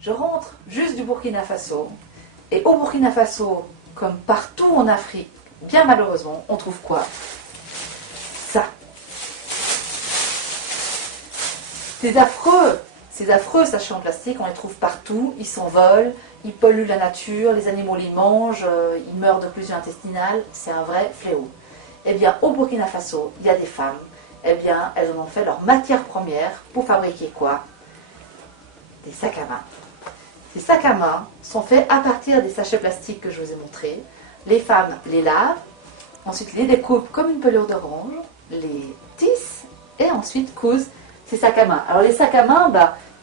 Je rentre juste du Burkina Faso. Et au Burkina Faso, comme partout en Afrique, bien malheureusement, on trouve quoi? Ça. Ces affreux sachets en plastique, on les trouve partout, ils s'envolent, ils polluent la nature, les animaux les mangent, ils meurent d'occlusion intestinale, c'est un vrai fléau. Eh bien, au Burkina Faso, il y a des femmes, eh bien, elles en ont fait leur matière première pour fabriquer quoi? Des sacs à main. Ces sacs à main sont faits à partir des sachets plastiques que je vous ai montrés. Les femmes les lavent, ensuite les découpent comme une pelure d'orange, les tissent et ensuite cousent ces sacs à main. Alors les sacs à main,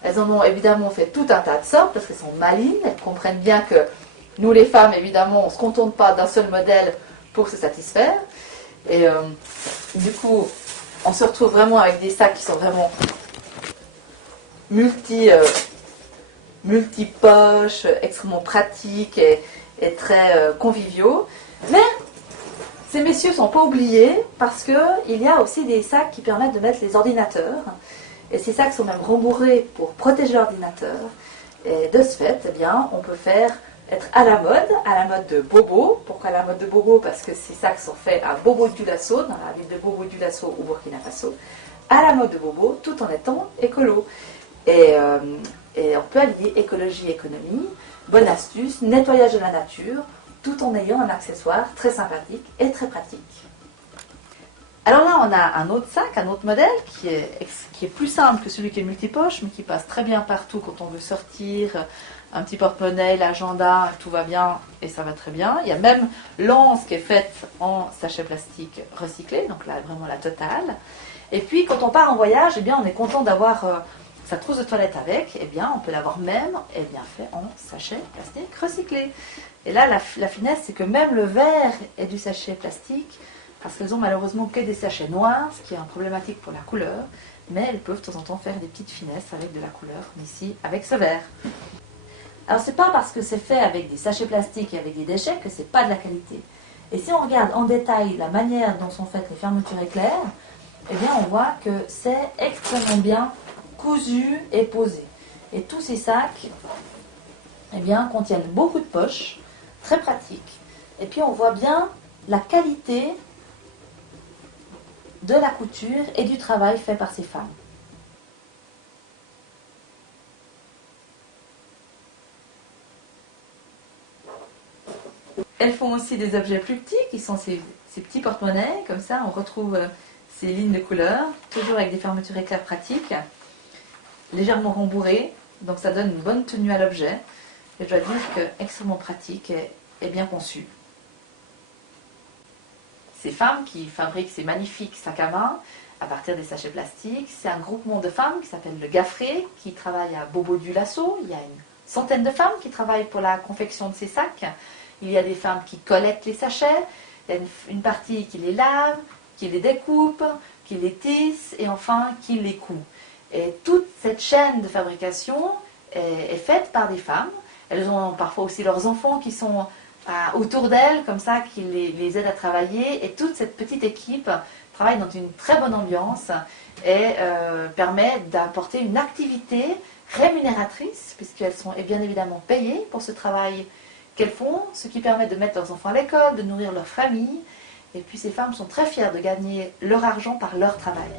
elles en ont évidemment fait tout un tas de sortes parce qu'elles sont malines, elles comprennent bien que nous les femmes, évidemment, on ne se contente pas d'un seul modèle pour se satisfaire. Et du coup, on se retrouve vraiment avec des sacs qui sont vraiment multi-poches, extrêmement pratiques et très conviviaux. Mais ces messieurs ne sont pas oubliés parce qu'il y a aussi des sacs qui permettent de mettre les ordinateurs. Et ces sacs sont même rembourrés pour protéger l'ordinateur. Et de ce fait, eh bien, on peut être à la mode de Bobo. Pourquoi à la mode de Bobo? Parce que ces sacs sont faits à Bobo-Dioulasso, dans la ville de Bobo-Dioulasso au Burkina Faso. À la mode de Bobo, tout en étant écolo. Et on peut allier écologie et économie, bonne astuce, nettoyage de la nature, tout en ayant un accessoire très sympathique et très pratique. Alors là, on a un autre sac, un autre modèle qui est plus simple que celui qui est multipoche, mais qui passe très bien partout quand on veut sortir, un petit porte-monnaie, l'agenda, tout va bien et ça va très bien. Il y a même l'anse qui est faite en sachet plastique recyclé, donc là vraiment la totale. Et puis quand on part en voyage, eh bien, on est content d'avoir sa trousse de toilette avec, eh bien, on peut l'avoir même fait en sachet plastique recyclé. Et là, la finesse, c'est que même le verre est du sachet plastique, parce qu'elles ont malheureusement que des sachets noirs, ce qui est un problématique pour la couleur, mais elles peuvent de temps en temps faire des petites finesses avec de la couleur, ici avec ce verre. Alors c'est pas parce que c'est fait avec des sachets plastiques et avec des déchets que c'est pas de la qualité. Et si on regarde en détail la manière dont sont faites les fermetures éclairs, eh bien on voit que c'est extrêmement bien cousu et posé. Et tous ces sacs, eh bien, contiennent beaucoup de poches, très pratiques. Et puis on voit bien la qualité de la couture et du travail fait par ces femmes. Elles font aussi des objets plus petits, qui sont ces petits porte-monnaies, comme ça on retrouve ces lignes de couleur, toujours avec des fermetures éclairs pratiques, légèrement rembourrées, donc ça donne une bonne tenue à l'objet. Et je dois dire que extrêmement pratique et bien conçu. Ces femmes qui fabriquent ces magnifiques sacs à main à partir des sachets plastiques, c'est un groupement de femmes qui s'appelle le Gaffré, qui travaille à Bobo-Dioulasso. Il y a une centaine de femmes qui travaillent pour la confection de ces sacs. Il y a des femmes qui collectent les sachets, il y a une partie qui les lave, qui les découpe, qui les tisse et enfin qui les coud. Et toute cette chaîne de fabrication est faite par des femmes. Elles ont parfois aussi leurs enfants qui sont autour d'elles, comme ça, qui les aident à travailler. Et toute cette petite équipe travaille dans une très bonne ambiance et permet d'apporter une activité rémunératrice, puisqu'elles sont bien évidemment payées pour ce travail qu'elles font, ce qui permet de mettre leurs enfants à l'école, de nourrir leur famille. Et puis ces femmes sont très fières de gagner leur argent par leur travail.